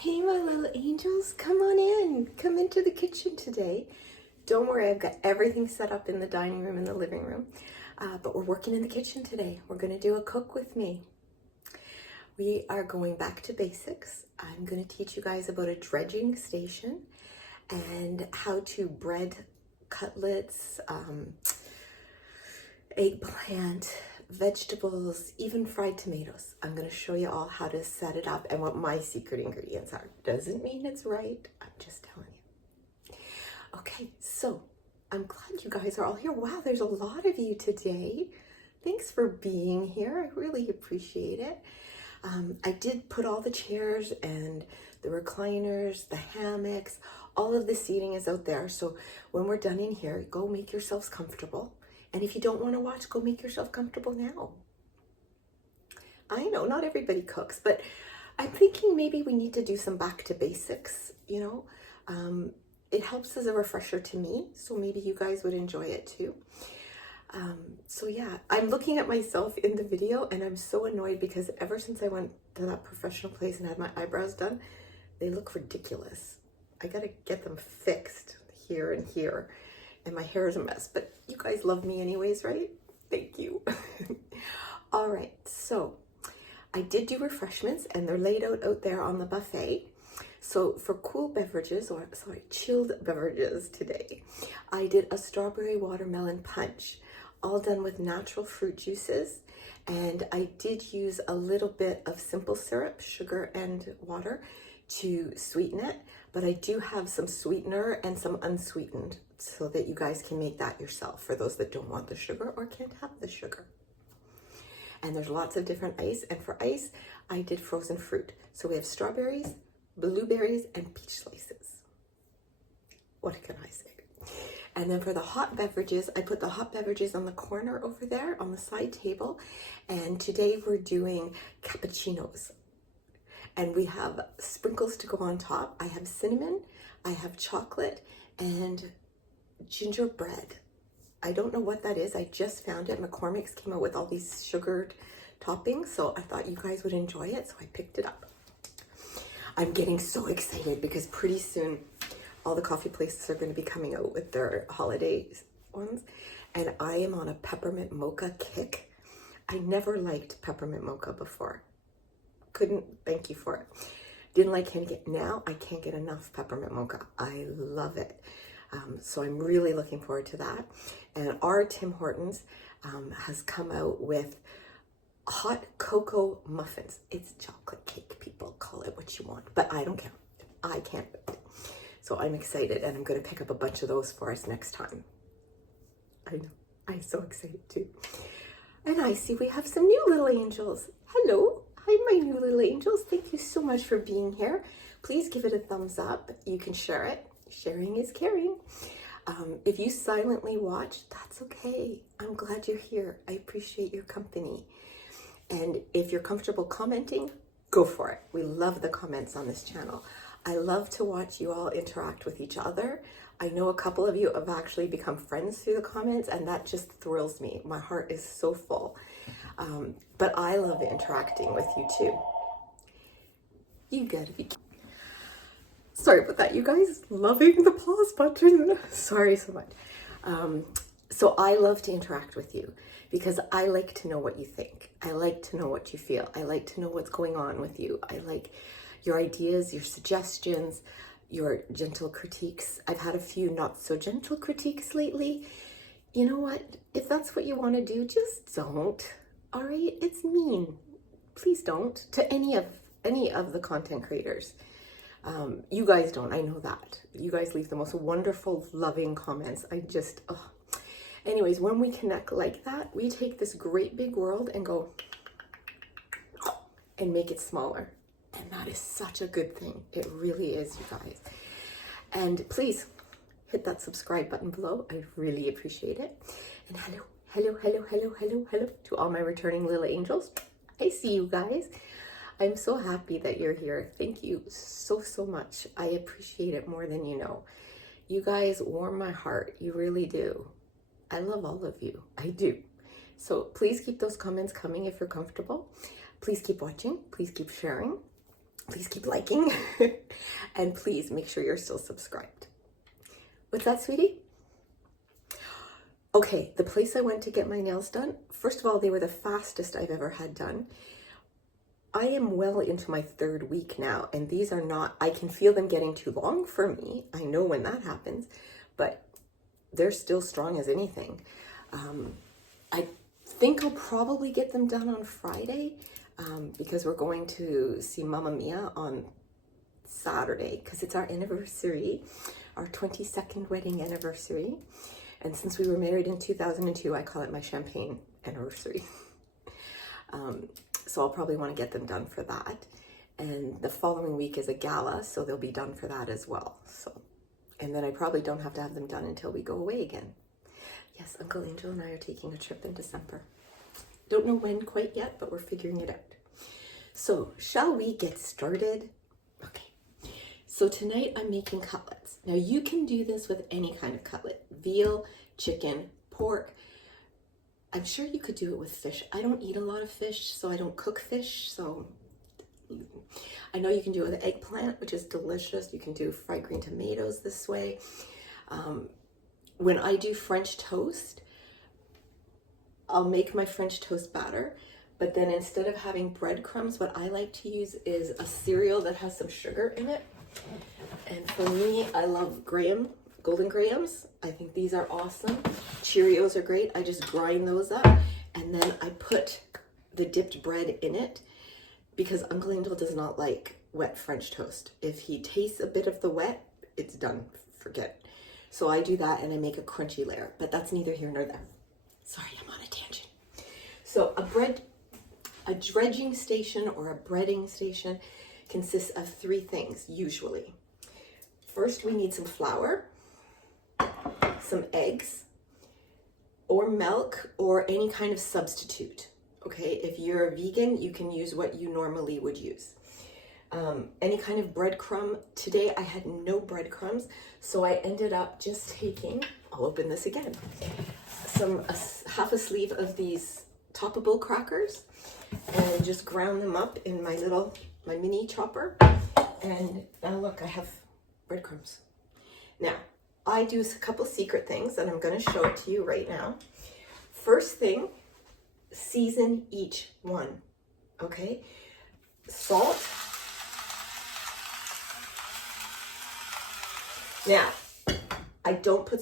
Hey, my little angels, come on in. Come into the kitchen today. Don't worry, I've got everything set up in the dining room and the living room. But we're working in the kitchen today. We're going to do a cook with me. We are going back to basics. I'm going to teach you guys about a dredging station and how to bread cutlets, eggplant, vegetables, even fried tomatoes. I'm going to show you all how to set it up and what my secret ingredients are. Doesn't mean it's right. I'm just telling you. Okay, so I'm glad you guys are all here. Wow, there's a lot of you today. Thanks for being here. I really appreciate it. I did put all the chairs and the recliners, the hammocks, all of the seating is out there. So when we're done in here, go make yourselves comfortable. And if you don't want to watch, go make yourself comfortable now. I know not everybody cooks, but I'm thinking maybe we need to do some back to basics, you know. It helps as a refresher to me, so maybe you guys would enjoy it too. So yeah, I'm looking at myself in the video and I'm so annoyed because ever since I went to that professional place and had my eyebrows done, they look ridiculous. I gotta get them fixed here and here. And my hair is a mess, but you guys love me anyways, right? Thank you. All right, so I did do refreshments and they're laid out there on the buffet. So for cool beverages, or sorry, chilled beverages today, I did a strawberry watermelon punch, all done with natural fruit juices. And I did use a little bit of simple syrup, sugar and water to sweeten it, but I do have some sweetener and some unsweetened so that you guys can make that yourself for those that don't want the sugar or can't have the sugar. And there's lots of different ice, and for ice, I did frozen fruit. So we have strawberries, blueberries, and peach slices. What can I say? And then for the hot beverages, I put the hot beverages on the corner over there on the side table. And today we're doing cappuccinos. And we have sprinkles to go on top. I have cinnamon, I have chocolate, and gingerbread. I don't know what that is. I just found it. McCormick's came out with all these sugared toppings, so I thought you guys would enjoy it, so I picked it up. I'm getting so excited because pretty soon all the coffee places are going to be coming out with their holiday ones, and I am on a peppermint mocha kick. I never liked peppermint mocha before. Couldn't thank you for it. Didn't like it. Now I can't get enough peppermint mocha. I love it. So I'm really looking forward to that. And our Tim Hortons has come out with hot cocoa muffins. It's chocolate cake. People call it what you want, but I don't care. I can't. So I'm excited, and I'm going to pick up a bunch of those for us next time. I know. I'm so excited too. And I see we have some new little angels. Hello. Hi, my new little angels. Thank you so much for being here. Please give it a thumbs up. You can share it. Sharing is caring. If you silently watch, that's okay. I'm glad you're here. I appreciate your company. And if you're comfortable commenting, go for it. We love the comments on this channel. I love to watch you all interact with each other. I know a couple of you have actually become friends through the comments, and that just thrills me. My heart is so full. But I love interacting with you too. You gotta be. Sorry about that, you guys. Loving the pause button. Sorry so much. So I love to interact with you because I like to know what you think. I like to know what you feel. I like to know what's going on with you. I like your ideas, your suggestions, your gentle critiques. I've had a few not so gentle critiques lately. You know what? If that's what you want to do, just don't. All right? It's mean. Please don't to any of the content creators. You guys don't, I know that. You guys leave the most wonderful, loving comments. I just, oh. Anyways, when we connect like that, we take this great big world and go and make it smaller. And that is such a good thing. It really is, you guys. And please hit that subscribe button below. I really appreciate it. And hello, hello, hello, hello, hello, hello to all my returning little angels. I see you guys. I'm so happy that you're here. Thank you so, so much. I appreciate it more than you know. You guys warm my heart. You really do. I love all of you. I do. So please keep those comments coming if you're comfortable. Please keep watching. Please keep sharing. Please keep liking and please make sure you're still subscribed. What's that, sweetie? Okay, the place I went to get my nails done, first of all, they were the fastest I've ever had done. I am well into my 3rd week now, and these are not, I can feel them getting too long for me. I know when that happens, but they're still strong as anything. I think I'll probably get them done on Friday because we're going to see Mamma Mia on Saturday because it's our anniversary, our 22nd wedding anniversary. And since we were married in 2002, I call it my champagne anniversary. So I'll probably want to get them done for that. And the following week is a gala, so they'll be done for that as well. So, and then I probably don't have to have them done until we go away again. Yes, Uncle Angel and I are taking a trip in December. Don't know when quite yet, but we're figuring it out. So, shall we get started? Okay. So tonight I'm making cutlets. Now you can do this with any kind of cutlet. Veal, chicken, pork. I'm sure you could do it with fish. I don't eat a lot of fish, so I don't cook fish. So I know you can do it with eggplant, which is delicious. You can do fried green tomatoes this way. When I do French toast, I'll make my French toast batter, but then instead of having breadcrumbs, what I like to use is a cereal that has some sugar in it. And for me, I love Golden Grahams. I think these are awesome. Cheerios are great. I just grind those up and then I put the dipped bread in it because Uncle Angel does not like wet French toast. If he tastes a bit of the wet, it's done. Forget. So I do that and I make a crunchy layer, but that's neither here nor there. Sorry, I'm on a tangent. So a dredging station or a breading station consists of 3 things usually. First, we need some flour, some eggs, or milk, or any kind of substitute. Okay, if you're a vegan, you can use what you normally would use. Any kind of breadcrumb. Today I had no breadcrumbs, so I ended up just taking, I'll open this again, half a sleeve of these toppable crackers and just ground them up in my mini chopper. And now look, I have breadcrumbs. Now, I do a couple secret things and I'm going to show it to you right now. First thing, season each one, okay? Salt. Now, I don't put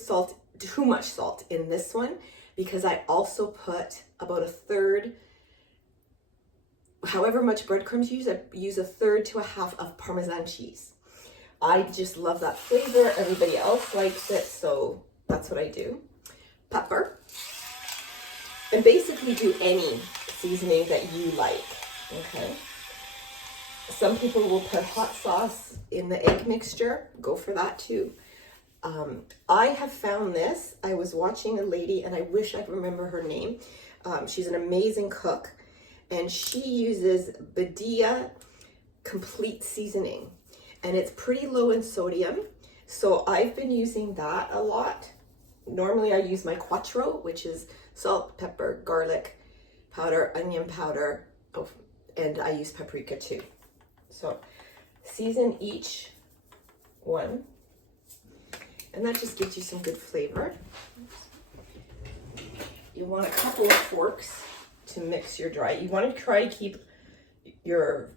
too much salt in this one because I also put about 1/3, however much breadcrumbs you use, I use 1/3 to 1/2 of Parmesan cheese. I just love that flavor. Everybody else likes it, so that's what I do. Pepper. And basically do any seasoning that you like, okay? Some people will put hot sauce in the egg mixture. Go for that too. I have found this. I was watching a lady, and I wish I could remember her name. She's an amazing cook, and she uses Badia Complete Seasoning, and it's pretty low in sodium. So I've been using that a lot. Normally I use my Quattro, which is salt, pepper, garlic powder, onion powder, and I use paprika too. So season each one, and that just gives you some good flavor. You want a couple of forks to mix your dry. You want to try to keep your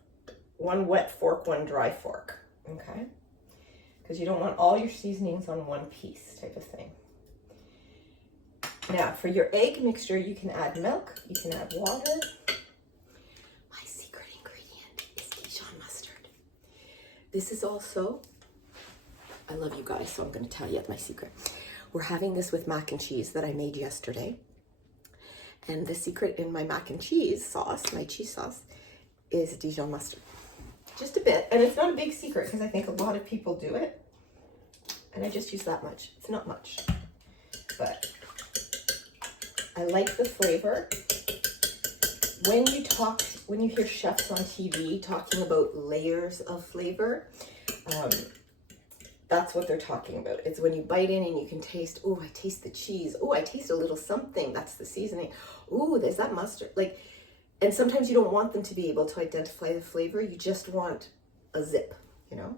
one wet fork, one dry fork, okay? Because you don't want all your seasonings on one piece type of thing. Now, for your egg mixture, you can add milk, you can add water. My secret ingredient is Dijon mustard. This is also, I love you guys, so I'm going to tell you my secret. We're having this with mac and cheese that I made yesterday. And the secret in my mac and cheese sauce, my cheese sauce, is Dijon mustard. Just a bit, and it's not a big secret because I think a lot of people do it. And I just use that much. It's not much, but I like the flavor. When you hear chefs on TV talking about layers of flavor, that's what they're talking about. It's when you bite in and you can taste, oh, I taste the cheese. Oh, I taste a little something. That's the seasoning. Oh, there's that mustard. And sometimes you don't want them to be able to identify the flavor. You just want a zip, you know?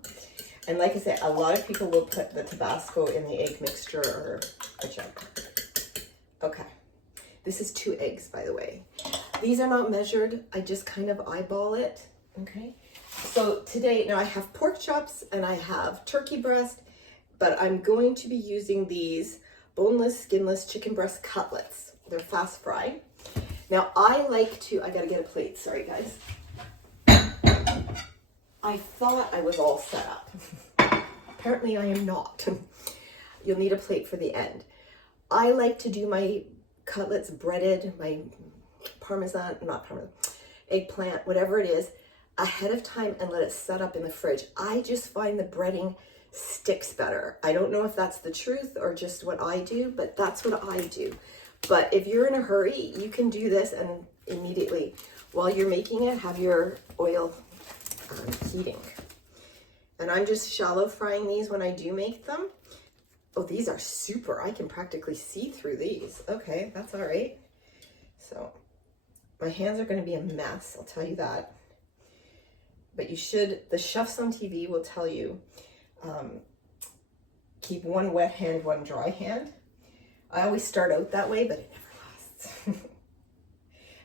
And like I said, a lot of people will put the Tabasco in the egg mixture or a jug. Okay, this is 2 eggs, by the way. These are not measured. I just kind of eyeball it, okay? So today, now I have pork chops and I have turkey breast, but I'm going to be using these boneless, skinless chicken breast cutlets. They're fast fry. Now I gotta get a plate, sorry guys. I thought I was all set up. Apparently I am not. You'll need a plate for the end. I like to do my cutlets breaded, my eggplant, whatever it is, ahead of time and let it set up in the fridge. I just find the breading sticks better. I don't know if that's the truth or just what I do, but that's what I do. But if you're in a hurry, you can do this and immediately, while you're making it, have your oil heating. And I'm just shallow frying these when I do make them. Oh, these are super. I can practically see through these. Okay, that's all right. So my hands are going to be a mess, I'll tell you that. But you should, the chefs on TV will tell you, keep one wet hand, one dry hand. I always start out that way, but it never lasts.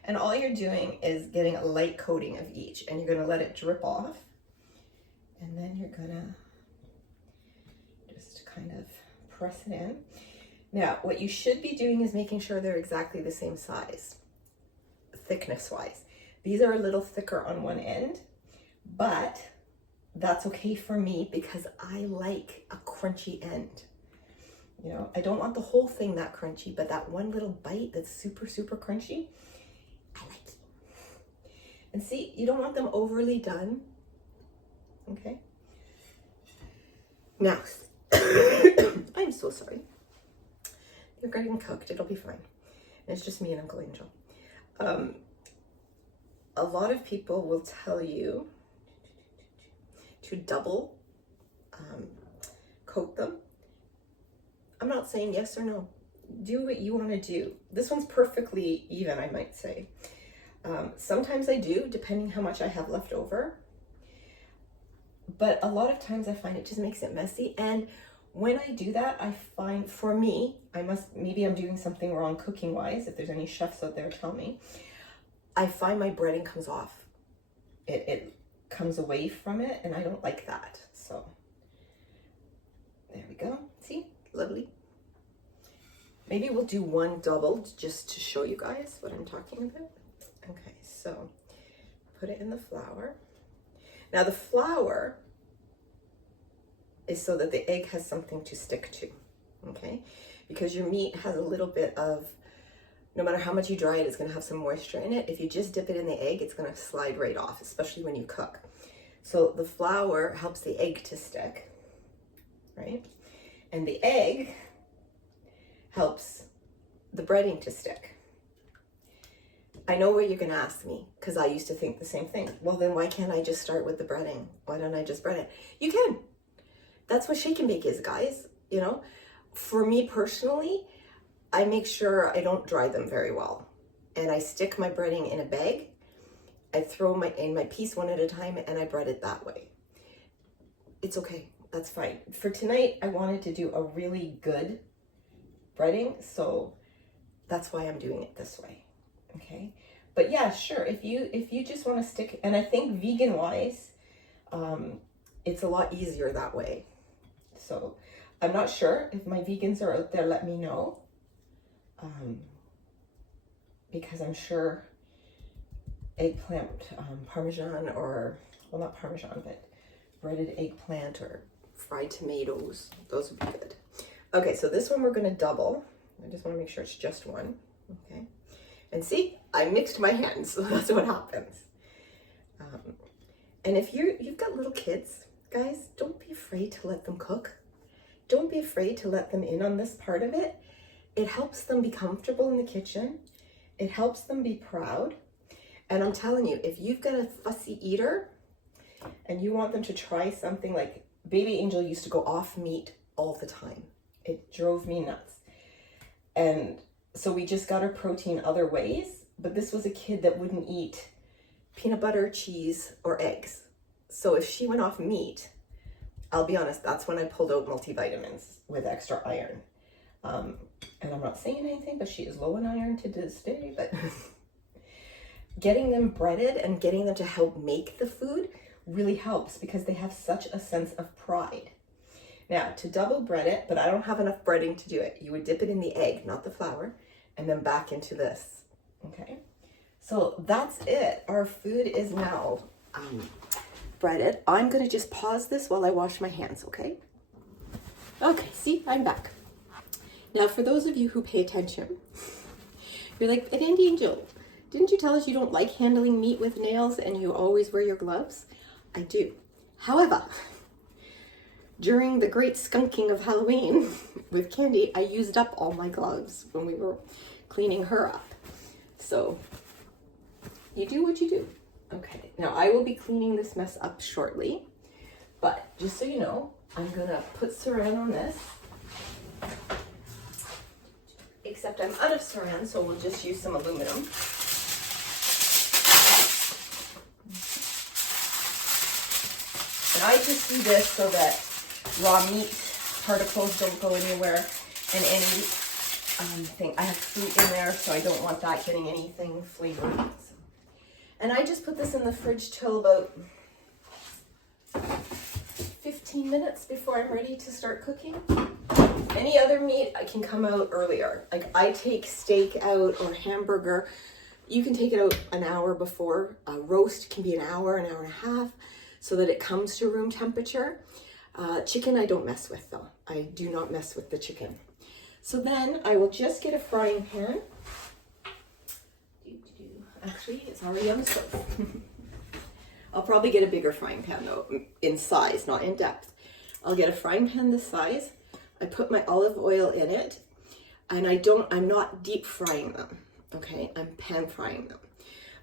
And all you're doing is getting a light coating of each, and you're going to let it drip off. And then you're going to just kind of press it in. Now, what you should be doing is making sure they're exactly the same size, thickness-wise. These are a little thicker on one end, but that's okay for me because I like a crunchy end. You know, I don't want the whole thing that crunchy, but that one little bite that's super, super crunchy, I like it. And see, you don't want them overly done. Okay. Now, I'm so sorry. They're getting cooked. It'll be fine. It's just me and Uncle Angel. A lot of people will tell you to double coat them. I'm not saying yes or no. Do what you want to do. This one's perfectly even, I might say. Sometimes I do, depending how much I have left over. But a lot of times I find it just makes it messy. And when I do that, I find, for me, maybe I'm doing something wrong cooking-wise. If there's any chefs out there, tell me. I find my breading comes off. It comes away from it, and I don't like that. So, there we go. See? Lovely. Maybe we'll do one doubled just to show you guys what I'm talking about. Okay, so put it in the flour. Now the flour is so that the egg has something to stick to, okay? Because your meat has a little bit of, no matter how much you dry it, it's gonna have some moisture in it. If you just dip it in the egg, it's gonna slide right off, especially when you cook. So the flour helps the egg to stick, right? And the egg helps the breading to stick. I know what you're gonna ask me, because I used to think the same thing. Well, then why can't I just start with the breading? Why don't I just bread it? You can. That's what shake and bake is, guys. You know, for me personally, I make sure I don't dry them very well. And I stick my breading in a bag. I throw in my piece one at a time and I bread it that way. It's okay, that's fine. For tonight, I wanted to do a really good breading, so that's why I'm doing it this way. Okay, but yeah, sure, if you just want to stick, and I think vegan wise, it's a lot easier that way. So I'm not sure if my vegans are out there, let me know, because I'm sure eggplant parmesan, or, well, not parmesan, but breaded eggplant or fried tomatoes, those would be good. Okay, so this one we're going to double. I just want to make sure it's just one. Okay. And see, I mixed my hands, so that's what happens. And if you've got little kids, guys, don't be afraid to let them cook. Don't be afraid to let them in on this part of it. It helps them be comfortable in the kitchen. It helps them be proud. And I'm telling you, if you've got a fussy eater and you want them to try something, like baby Angel used to go off meat all the time. It drove me nuts. And so we just got her protein other ways, but this was a kid that wouldn't eat peanut butter, cheese, or eggs. So if she went off meat, I'll be honest, that's when I pulled out multivitamins with extra iron. And I'm not saying anything, but she is low in iron to this day, but getting them breaded and getting them to help make the food really helps because they have such a sense of pride. Now, to double bread it, but I don't have enough breading to do it, you would dip it in the egg, not the flour, and then back into this, okay? So that's it. Our food is now breaded. I'm gonna just pause this while I wash my hands, okay? Okay, see, I'm back. Now, for those of you who pay attention, you're like, but Andy Angel, didn't you tell us you don't like handling meat with nails and you always wear your gloves? I do. However, during the great skunking of Halloween with Candy, I used up all my gloves when we were cleaning her up. So you do what you do. Okay, now I will be cleaning this mess up shortly, but just so you know, I'm gonna put saran on this. Except I'm out of saran, so we'll just use some aluminum. And I just do this so that raw meat particles don't go anywhere, and any thing. I have fruit in there, so I don't want that getting anything flavored. So. And I just put this in the fridge till about 15 minutes before I'm ready to start cooking. Any other meat, I can come out earlier. Like I take steak out or hamburger. You can take it out an hour before. Roast can be an hour and a half so that it comes to room temperature. Chicken I don't mess with though. I do not mess with the chicken. So then I will just get a frying pan. Actually, it's already on the stove. I'll probably get a bigger frying pan though, in size, not in depth. I'll get a frying pan this size. I put my olive oil in it, and I'm not deep frying them, okay? I'm pan frying them.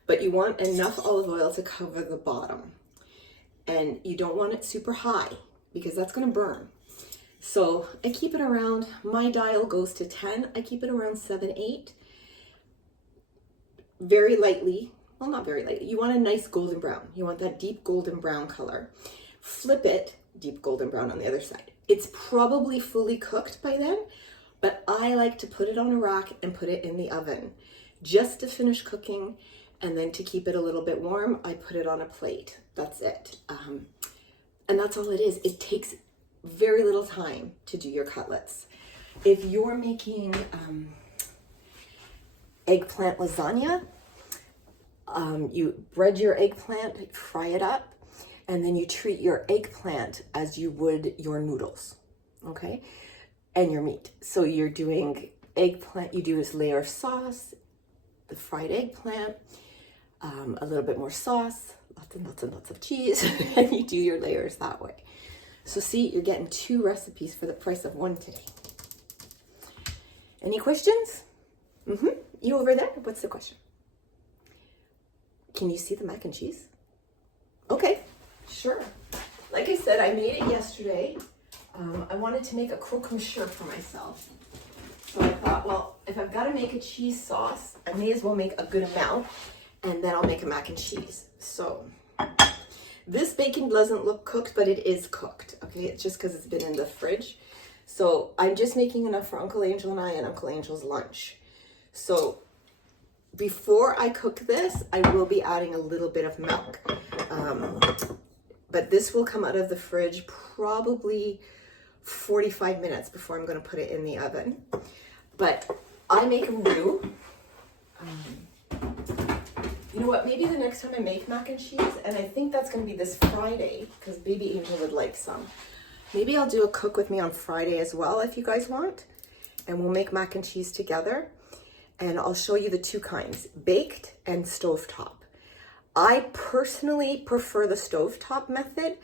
But you want enough olive oil to cover the bottom. And you don't want it super high because that's gonna burn. So I keep it around, my dial goes to 10, I keep it around 7, 8. Very lightly, well not very lightly, you want a nice golden brown. You want that deep golden brown color. Flip it, deep golden brown on the other side. It's probably fully cooked by then, but I like to put it on a rack and put it in the oven just to finish cooking, and then to keep it a little bit warm, I put it on a plate. That's it. And that's all it is. It takes very little time to do your cutlets. If you're making eggplant lasagna, you bread your eggplant, fry it up, and then you treat your eggplant as you would your noodles, okay? And your meat. So you're doing eggplant, you do this layer of sauce, the fried eggplant, a little bit more sauce, lots and lots of cheese, and you do your layers that way. So see, you're getting 2 recipes for the price of 1 today. Any questions? You over there? What's the question? Can you see the mac and cheese? Okay. Sure. Like I said, I made it yesterday. I wanted to make a croque monsieur for myself. So I thought, well, if I've got to make a cheese sauce, I may as well make a good amount, and then I'll make a mac and cheese. So this bacon doesn't look cooked, but it is cooked. Okay, it's just because it's been in the fridge. So I'm just making enough for Uncle Angel and I and Uncle Angel's lunch. So before I cook this, I will be adding a little bit of milk. But this will come out of the fridge probably 45 minutes before I'm going to put it in the oven. But I make a roux. You know what? Maybe the next time I make mac and cheese, and I think that's going to be this Friday, because baby Angel would like some. Maybe I'll do a cook with me on Friday as well, if you guys want. And we'll make mac and cheese together. And I'll show you the 2 kinds, baked and stovetop. I personally prefer the stovetop method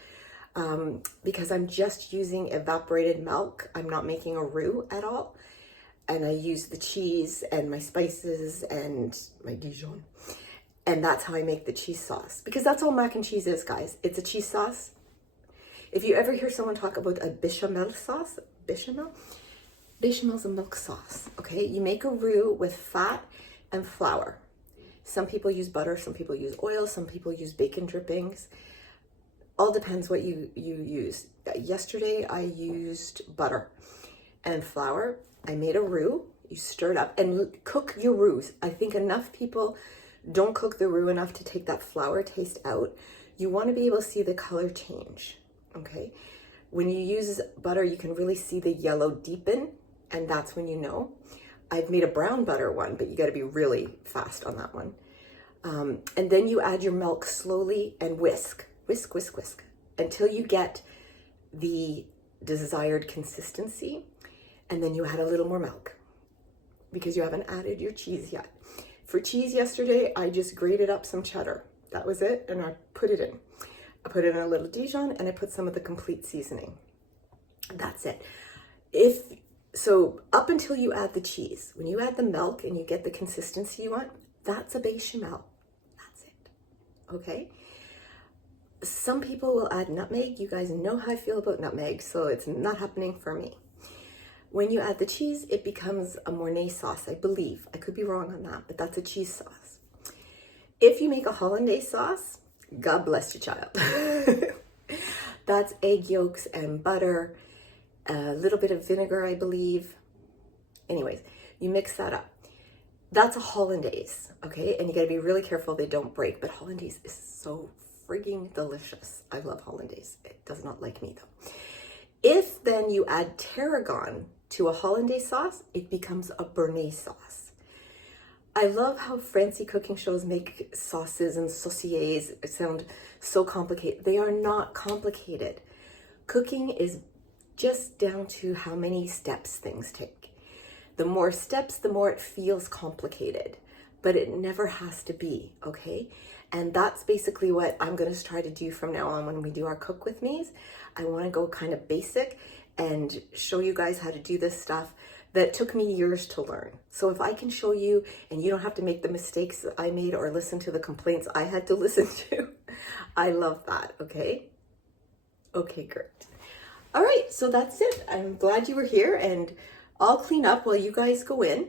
because I'm just using evaporated milk. I'm not making a roux at all. And I use the cheese and my spices and my Dijon. And that's how I make the cheese sauce. Because that's all mac and cheese is, guys. It's a cheese sauce. If you ever hear someone talk about a bechamel sauce, bechamel's a milk sauce, okay? You make a roux with fat and flour. Some people use butter, some people use oil, some people use bacon drippings. all depends what you use. Yesterday I used butter and flour. I made a roux. You stir it up and cook your roux. I think enough people don't cook the roux enough to take that flour taste out. You want to be able to see the color change, okay? When you use butter, you can really see the yellow deepen, and that's when you know. I've made a brown butter one, but you got to be really fast on that one. And then you add your milk slowly and whisk, whisk, whisk, whisk, until you get the desired consistency. And then you add a little more milk because you haven't added your cheese yet. For cheese yesterday, I just grated up some cheddar. That was it, and I put it in. I put it in a little Dijon, and I put some of the complete seasoning. That's it. So up until you add the cheese, when you add the milk and you get the consistency you want, that's a bechamel. That's it, okay? Some people will add nutmeg. You guys know how I feel about nutmeg, so it's not happening for me. When you add the cheese, it becomes a Mornay sauce, I believe. I could be wrong on that, but that's a cheese sauce. If you make a hollandaise sauce, God bless your child. That's egg yolks and butter, a little bit of vinegar, I believe. Anyways, you mix that up. That's a hollandaise, okay? And you gotta be really careful they don't break, but hollandaise is so frigging delicious. I love hollandaise. It does not like me though. If then you add tarragon to a hollandaise sauce, it becomes a béarnaise sauce. I love how fancy cooking shows make sauces and sauciers sound so complicated. They are not complicated. Cooking is just down to how many steps things take. The more steps, the more it feels complicated, but it never has to be, okay? And that's basically what I'm gonna try to do from now on when we do our cook with me's. I wanna go kind of basic and show you guys how to do this stuff that took me years to learn. So if I can show you and you don't have to make the mistakes that I made or listen to the complaints I had to listen to, I love that, okay? Okay, great. All right, so that's it. I'm glad you were here, and I'll clean up while you guys go in.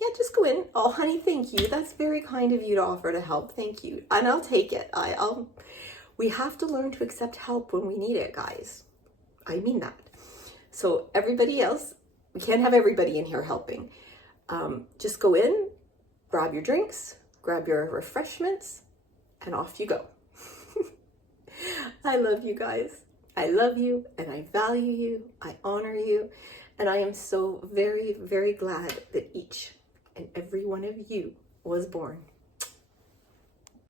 Yeah, just go in. Oh, honey, thank you. That's very kind of you to offer to help. Thank you. And I'll take it. We have to learn to accept help when we need it, guys. I mean that. So everybody else, we can't have everybody in here helping. Just go in, grab your drinks, grab your refreshments, and off you go. I love you guys. I love you, and I value you. I honor you. And I am so very, very glad that each and every one of you was born.